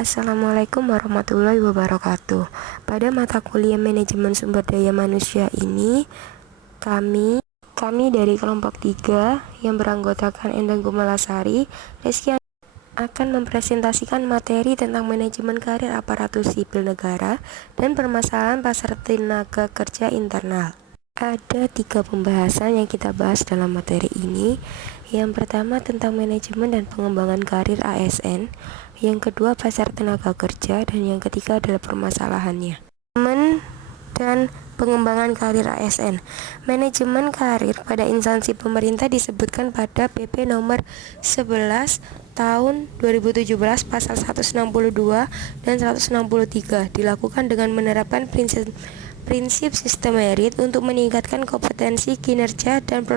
Assalamualaikum warahmatullahi wabarakatuh. Pada mata kuliah manajemen sumber daya manusia ini, kami dari kelompok 3 yang beranggotakan Endang Gumelasari, Rizky akan mempresentasikan materi tentang manajemen karir aparatur sipil negara dan permasalahan pasar tenaga kerja internal. Ada 3 pembahasan yang kita bahas dalam materi ini. Yang pertama tentang manajemen dan pengembangan karir ASN, yang kedua pasar tenaga kerja, dan yang ketiga adalah permasalahannya. Manajemen dan pengembangan karir ASN. Manajemen karir pada instansi pemerintah disebutkan pada PP nomor 11 tahun 2017 pasal 162 dan 163, dilakukan dengan menerapkan prinsip sistem merit untuk meningkatkan kompetensi, kinerja, dan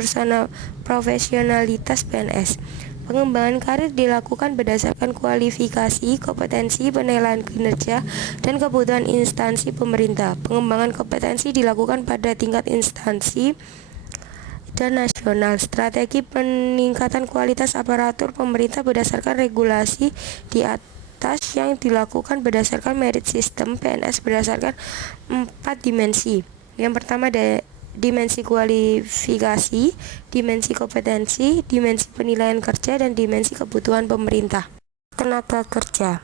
profesionalitas PNS. Pengembangan karir dilakukan berdasarkan kualifikasi, kompetensi, penilaian kinerja, dan kebutuhan instansi pemerintah. Pengembangan kompetensi dilakukan pada tingkat instansi dan nasional. Strategi peningkatan kualitas aparatur pemerintah berdasarkan regulasi di atas yang dilakukan berdasarkan merit system PNS berdasarkan 4 dimensi. Yang pertama dimensi kualifikasi, dimensi kompetensi, dimensi penilaian kerja, dan dimensi kebutuhan pemerintah. Tenaga kerja.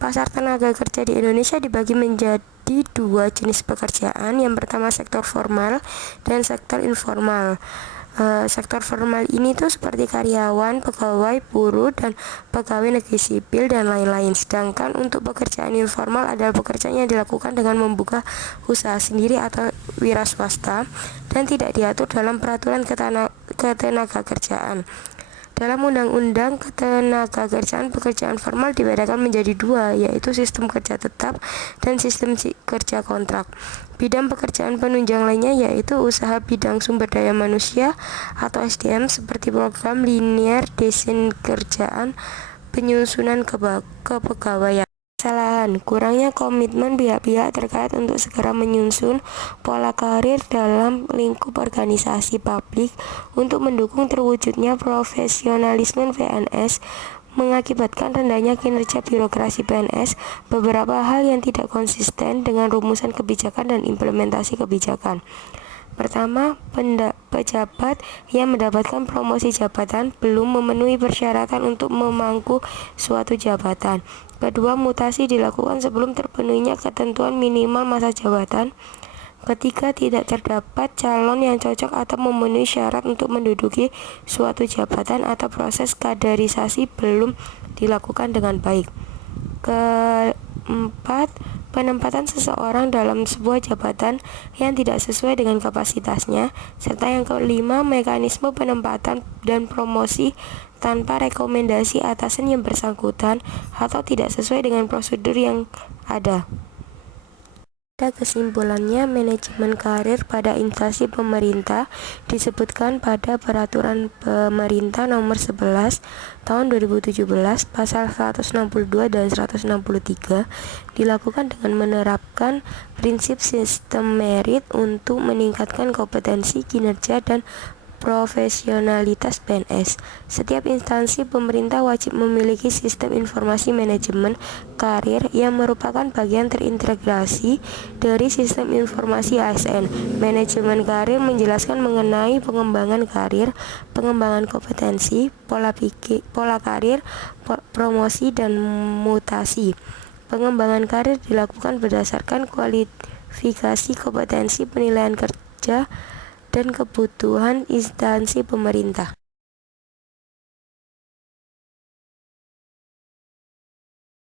Pasar tenaga kerja di Indonesia dibagi menjadi 2 jenis pekerjaan. Yang pertama sektor formal dan sektor informal. Sektor formal ini tuh seperti karyawan, pegawai, buruh, dan pegawai negeri sipil dan lain-lain. Sedangkan untuk pekerjaan informal adalah pekerjaan yang dilakukan dengan membuka usaha sendiri atau wira swasta dan tidak diatur dalam peraturan ketenaga kerjaan. Dalam Undang-Undang Ketenagakerjaan, pekerjaan formal dibedakan menjadi 2, yaitu sistem kerja tetap dan sistem kerja kontrak. Bidang pekerjaan penunjang lainnya yaitu usaha bidang sumber daya manusia atau SDM seperti program linier, desain kerjaan, penyusunan kepegawaian. Kesalahan, kurangnya komitmen pihak-pihak terkait untuk segera menyusun pola karir dalam lingkup organisasi publik untuk mendukung terwujudnya profesionalisme PNS, mengakibatkan rendahnya kinerja birokrasi PNS, beberapa hal yang tidak konsisten dengan rumusan kebijakan dan implementasi kebijakan. Pertama, pejabat yang mendapatkan promosi jabatan belum memenuhi persyaratan untuk memangku suatu jabatan. Kedua, mutasi dilakukan sebelum terpenuhinya ketentuan minimal masa jabatan. Ketiga, tidak terdapat calon yang cocok atau memenuhi syarat untuk menduduki suatu jabatan atau proses kaderisasi belum dilakukan dengan baik. Keempat, penempatan seseorang dalam sebuah jabatan yang tidak sesuai dengan kapasitasnya. Serta yang kelima, mekanisme penempatan dan promosi tanpa rekomendasi atasan yang bersangkutan atau tidak sesuai dengan prosedur yang ada. Pada kesimpulannya, manajemen karir pada instansi pemerintah disebutkan pada Peraturan Pemerintah Nomor 11 Tahun 2017 Pasal 162 dan 163 dilakukan dengan menerapkan prinsip sistem merit untuk meningkatkan kompetensi, kinerja, dan profesionalitas PNS. Setiap instansi pemerintah wajib memiliki sistem informasi manajemen karir yang merupakan bagian terintegrasi dari sistem informasi ASN. Manajemen karir menjelaskan mengenai pengembangan karir, pengembangan kompetensi, pola karir, promosi, dan mutasi. Pengembangan karir dilakukan berdasarkan kualifikasi, kompetensi, penilaian kerja, dan kebutuhan instansi pemerintah.